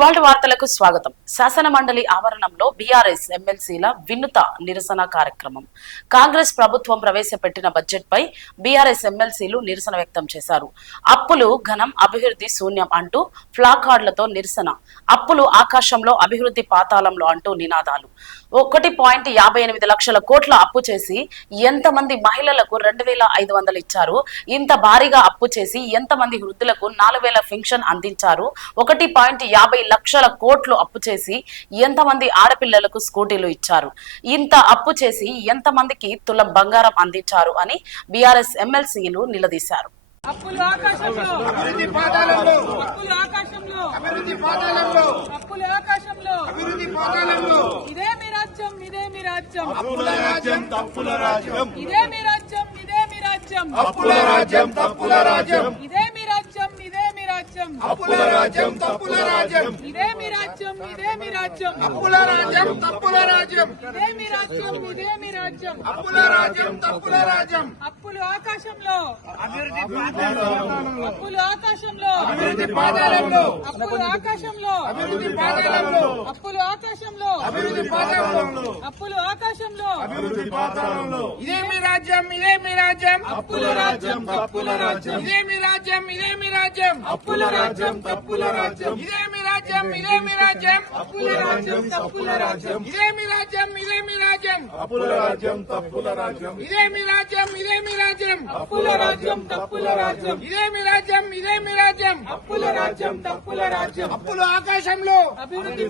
ఇవాల్టి వార్తలకు స్వాగతం. శాసన మండలి ఆవరణంలో బీఆర్ఎస్ ఎమ్మెల్సీల వినూత నిరసన కార్యక్రమం. కాంగ్రెస్ ప్రభుత్వం ప్రవేశపెట్టిన బడ్జెట్ పై బీఆర్ఎస్ ఎమ్మెల్సీలు నిరసన వ్యక్తం చేశారు. అప్పులు ఘనం, అభివృద్ధి శూన్యం అంటూ ఫ్లాకార్డులతో నిరసన. అప్పులు ఆకాశంలో, అభివృద్ధి పాతాళంలో అంటూ నినాదాలు. 1.58 లక్షల కోట్ల అప్పు చేసి ఎంతమంది మహిళలకు 2,500 ఇచ్చారు? ఇంత భారీగా అప్పు చేసి ఎంతమంది వృద్ధులకు 4,000 పెన్షన్ అందించారు? 1.50 లక్షల కోట్లు అప్పు చేసి ఎంతమంది ఆడపిల్లలకు స్కూటీలు ఇచ్చారు? ఇంత అప్పు చేసి ఎంతమందికి తులం బంగారం అందించారు అని బీఆర్ఎస్ ఎమ్మెల్సీలు నిలదీశారు. అప్పులు ఆకాశంలో, అభివృద్ధి పాతాళంలో, అప్పులు ఆకాశంలో, అభివృద్ధి పాతాళంలో, అప్పులు ఆకాశంలో, అభివృద్ధి పాతాళంలో. ఇదే మీ రాజ్యం, ఇదే మీ రాజ్యం, అప్పుల రాజ్యం, తప్పుల రాజ్యం. ఇదే మీ రాజ్యం, ఇదే మీ రాజ్యం, అప్పుల రాజ్యం, తప్పుల రాజ్యం. ఇదే మీ రాజ్యం, ఇదే మీ రాజ్యం, అప్పుల రాజ్యం, తప్పుల రాజ్యం. ఇదే మీ రాజ్యం, ఇదే మీ రాజ్యం, అప్పుల రాజ్యం, తప్పుల రాజ్యం. ఇదే మీ రాజ్యం, ఇదే మీ రాజ్యం, అప్పుల రాజ్యం, తప్పుల రాజ్యం. అప్పులు ఆకాశంలో, అభివృద్ధి అప్పులు ఆకాశంలో, అభివృద్ధి పాతాళంలో, అప్పులు ఆకాశంలో, అభివృద్ధి పాతాళంలో, అప్పులు ఆకాశంలో, అభివృద్ధి పాతాళంలో, అప్పులు ఆకాశంలో, అభివృద్ధి పాతాళంలో. ఇదే మీ రాజ్యం, ఇదే మీ రాజ్యం, అప్పుల రాజ్యం, తప్పుల రాజ్యం. ఇదే మీ రాజ్యం, ఇదే మీ రాజ్యం, అప్పుల రాజ్యం, తప్పుల రాజ్యం. ఇదే మీ రాజ్యం, ఇదే మీ రాజ్యం, అప్పుల రాజ్యం, తప్పుల రాజ్యం. ఇదే మీ రాజ్యం, ఇదే మీ రాజ్యం, అప్పుల రాజ్యం, తప్పుల రాజ్యం. ఇదే మీ రాజ్యం, ఇదే మీ రాజ్యం, అప్పుల రాజ్యం, తప్పుల రాజ్యం. ఇదే మీ రాజ్యం, ఇదే మీ రాజ్యం, అప్పుల రాజ్యం, తప్పుల రాజ్యం. అప్పులు ఆకాశంలో, అభివృద్ధి